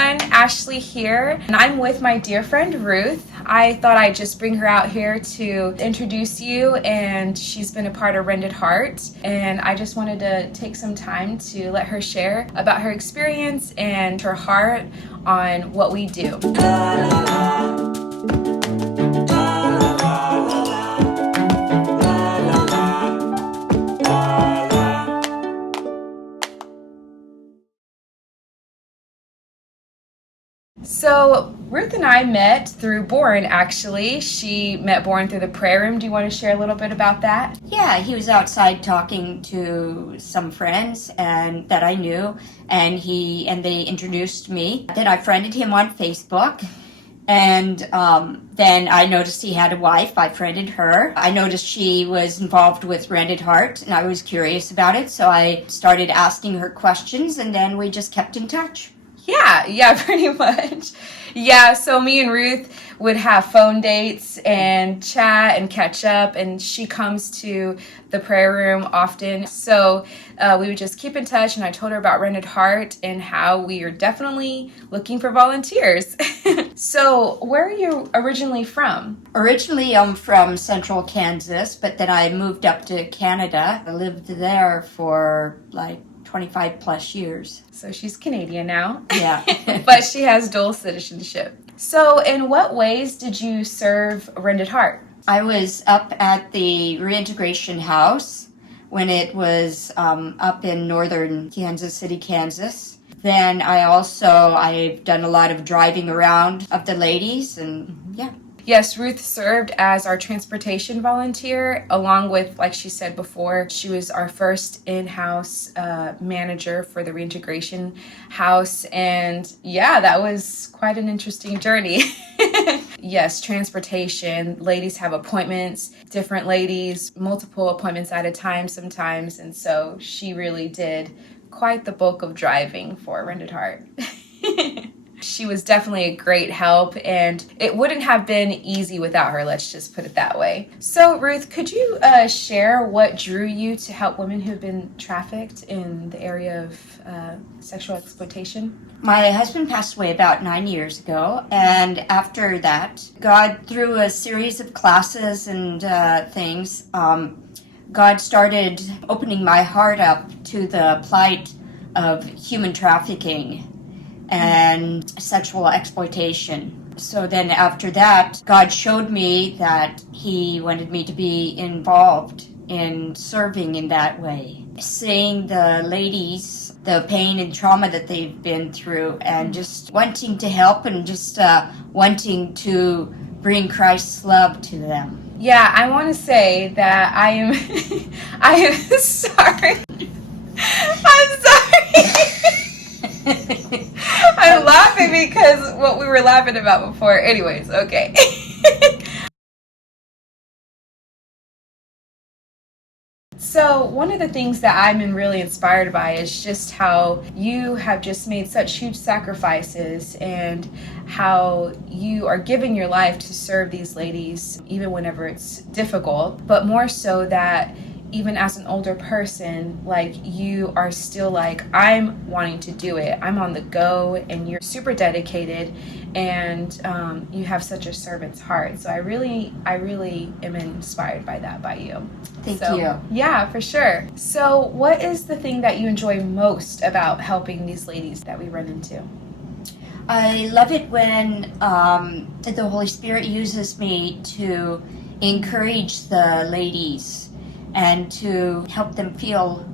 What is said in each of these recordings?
everyone, Ashley here, and I'm with my dear friend Ruth. I thought I'd just bring her out here to introduce you, and she's been a part of Rended Heart, and I just wanted to take some time to let her share about her experience and her heart on what we do. So Ruth and I met through Borin, actually. She met Borin through the prayer room. Do you want to share a little bit about that? Yeah, he was outside talking to some friends and that I knew, and they introduced me. Then I friended him on Facebook, and then I noticed he had a wife. I friended her. I noticed she was involved with Rended Heart, and I was curious about it, so I started asking her questions, and then we just kept in touch. Yeah, pretty much. Yeah, so me and Ruth would have phone dates and chat and catch up, and she comes to the prayer room often. So we would just keep in touch, and I told her about Rended Heart and how we are definitely looking for volunteers. So where are you originally from? Originally, I'm from central Kansas, but then I moved up to Canada. I lived there for 25 plus years. So she's Canadian now. Yeah. But she has dual citizenship. So in what ways did you serve Rended Heart? I was up at the reintegration house when it was up in northern Kansas City, Kansas. Then I've done a lot of driving around of the ladies, and yeah. Yes, Ruth served as our transportation volunteer, along with, like she said before, she was our first in-house manager for the reintegration house. And yeah, that was quite an interesting journey. Yes, transportation, ladies have appointments, different ladies, multiple appointments at a time sometimes. And so she really did quite the bulk of driving for Rended Heart. She was definitely a great help, and it wouldn't have been easy without her, let's just put it that way. So, Ruth, could you share what drew you to help women who've been trafficked in the area of sexual exploitation? My husband passed away about 9 years ago, and after that, God, through a series of classes and things, God started opening my heart up to the plight of human trafficking and sexual exploitation. So then after that, God showed me that He wanted me to be involved in serving in that way. Seeing the ladies, the pain and trauma that they've been through, and just wanting to help and just wanting to bring Christ's love to them. Yeah, I want to say that I am sorry. I'm sorry. I'm laughing because what we were laughing about before. Anyways, okay. So one of the things that I'm really inspired by is just how you have just made such huge sacrifices and how you are giving your life to serve these ladies, even whenever it's difficult, but more so that even as an older person, you are still I'm wanting to do it. I'm on the go, and you're super dedicated, and you have such a servant's heart. So I really am inspired by that, by you. Thank you. Yeah, for sure. So what is the thing that you enjoy most about helping these ladies that we run into? I love it when the Holy Spirit uses me to encourage the ladies and to help them feel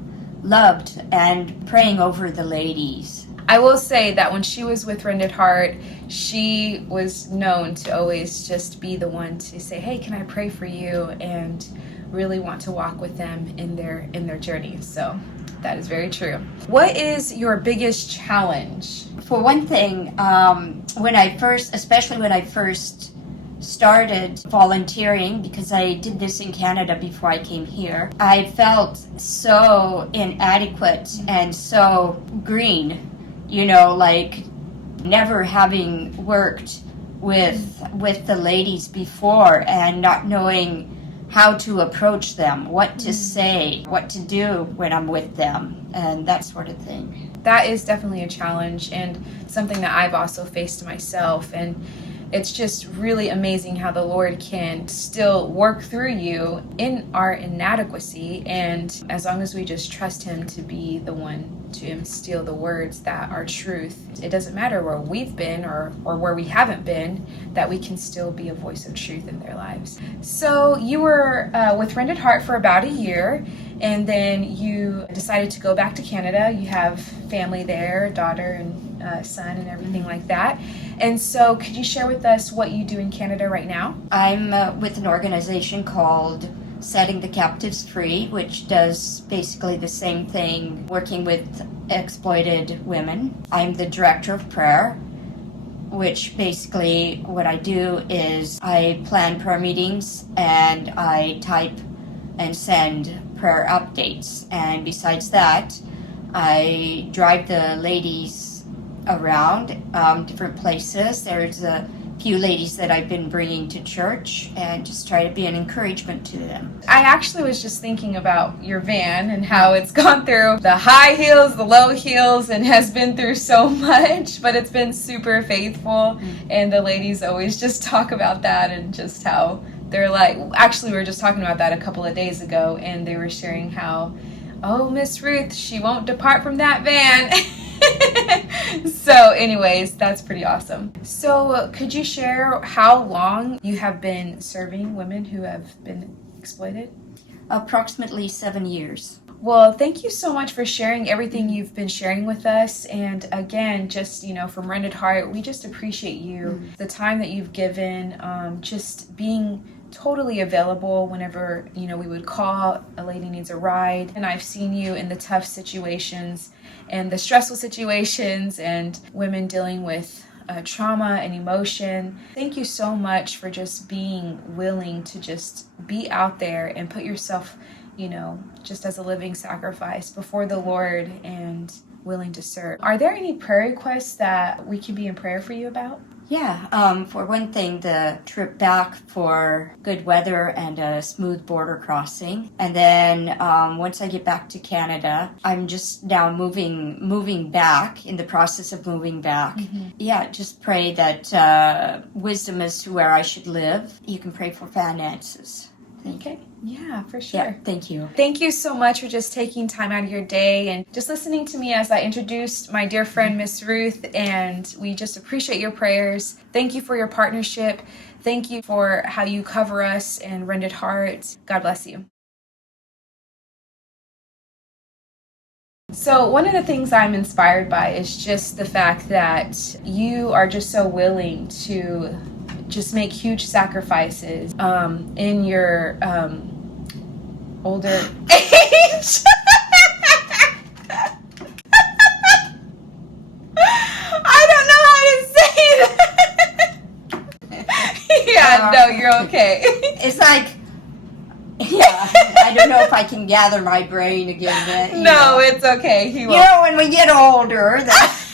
loved and praying over the ladies. I will say that when she was with Rended Heart, she was known to always just be the one to say, hey, can I pray for you? And really want to walk with them in their journey. So that is very true. What is your biggest challenge? For one thing, especially when I first started volunteering, because I did this in Canada before I came here, I felt so inadequate and so green, never having worked with the ladies before and not knowing how to approach them, what to say, what to do when I'm with them, and that sort of thing. that is definitely a challenge and something that I've also faced myself. And it's just really amazing how the Lord can still work through you in our inadequacy. And as long as we just trust him to be the one to instill the words that are truth, it doesn't matter where we've been or where we haven't been, that we can still be a voice of truth in their lives. So you were with Rended Heart for about a year, and then you decided to go back to Canada. You have family there, daughter and son and everything like that. And so could you share with us what you do in Canada right now? I'm with an organization called Setting the Captives Free, which does basically the same thing, working with exploited women. I'm the director of prayer, which basically what I do is I plan prayer meetings and I type and send prayer updates. And besides that, I drive the ladies around different places. There's a few ladies that I've been bringing to church and just try to be an encouragement to them. I actually was just thinking about your van and how it's gone through the high heels, the low heels, and has been through so much, but it's been super faithful. And the ladies always just talk about that and just how they're like, actually we were just talking about that a couple of days ago, and they were sharing how, oh, Miss Ruth, she won't depart from that van. So anyways, that's pretty awesome. So could you share how long you have been serving women who have been exploited? Approximately 7 years. Well, thank you so much for sharing everything you've been sharing with us. And again, just, from Rended Heart, we just appreciate you, the time that you've given, just being totally available whenever, we would call, a lady needs a ride. And I've seen you in the tough situations and the stressful situations and women dealing with trauma and emotion. Thank you so much for just being willing to just be out there and put yourself, just as a living sacrifice before the Lord and willing to serve. Are there any prayer requests that we can be in prayer for you about? Yeah, for one thing, the trip back for good weather and a smooth border crossing. And then once I get back to Canada, I'm just now moving back, in the process of moving back. Yeah, just pray that wisdom as to where I should live. You can pray for finances. Okay. Yeah, for sure. Yeah, thank you. Thank you so much for just taking time out of your day and just listening to me as I introduced my dear friend, Miss Ruth, and we just appreciate your prayers. Thank you for your partnership. Thank you for how you cover us and Rended Heart. God bless you. So one of the things I'm inspired by is just the fact that you are just so willing to just make huge sacrifices in your older age. I don't know how to say that. Yeah, no, you're okay. It's like, yeah, I don't know if I can gather my brain again. But, No, it's okay. He won't. When we get older, that